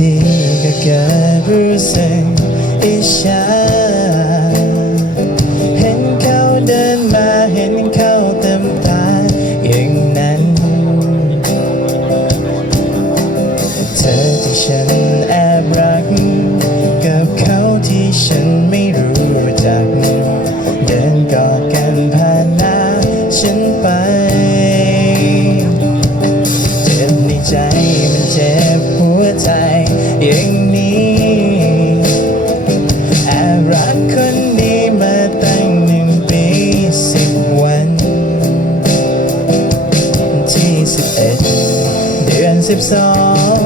ดีๆก็แค่รู้สึกอิจฉาเห็นเขาเดินมาเห็นเขาเต็มตาอย่างนั้น เธอที่ฉันแอบรัก กับเขาที่ฉันไม่รู้จัก เดินกอดกันผ่านหน้าฉันไปเจ็บในใจมันเจ็บหัวใจ อย่างนี้แอบรักคนนี้มาตั้งหนึ่งปีสิบวัน ที่สิบเอ็ดเดือนสิบสอง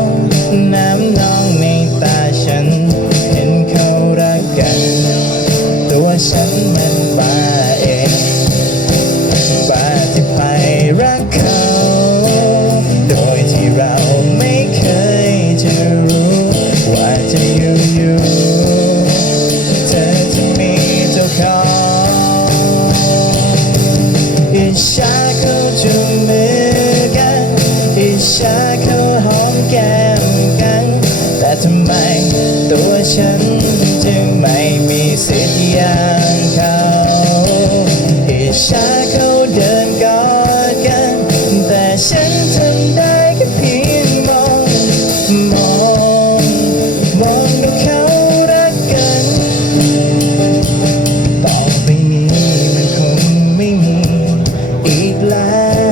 น้ำนองในตาฉัน เห็นเขารักกัน ตัวฉัน ทำไม ตัวฉันจึงไม่มีสิทธิ์อย่างเขาอิจฉาเขาเดินกอดกัน แต่ฉันทำได้แค่เพียงมอง มอง มองดูเขารักกันต่อไปนี้มันคงไม่มีอีกแล้ว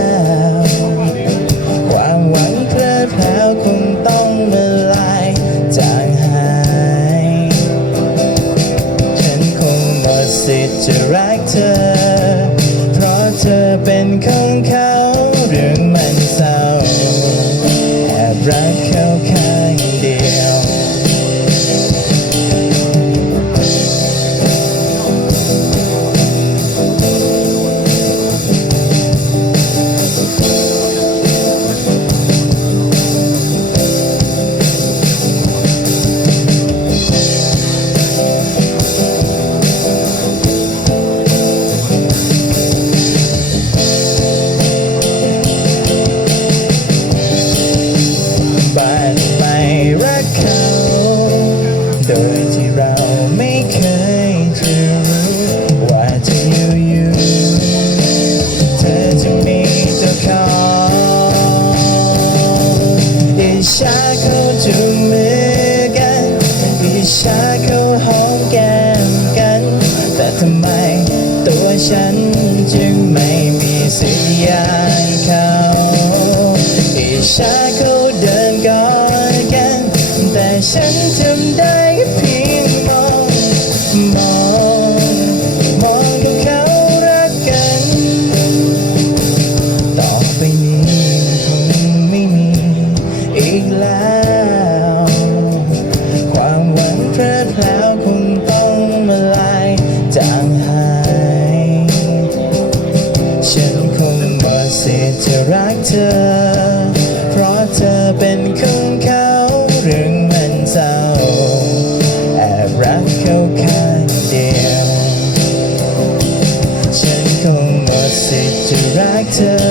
สิ อิจฉาเขาจูงมือกันอิจฉาเขาหอมแก้มกัน แต่ทำไมตัวฉันจึงไม่มีสิทธิ์อย่างเขาอิจฉาเขาเดินกอดกัน แต่ฉันเธอ ฉันคงหมดสิทธิ์จะรักเธอ เพราะเธอเป็นของเขาเรื่องมันเศร้าแอบรักเขาข้างเดียว ฉันคงหมดสิทธิ์จะรักเธอ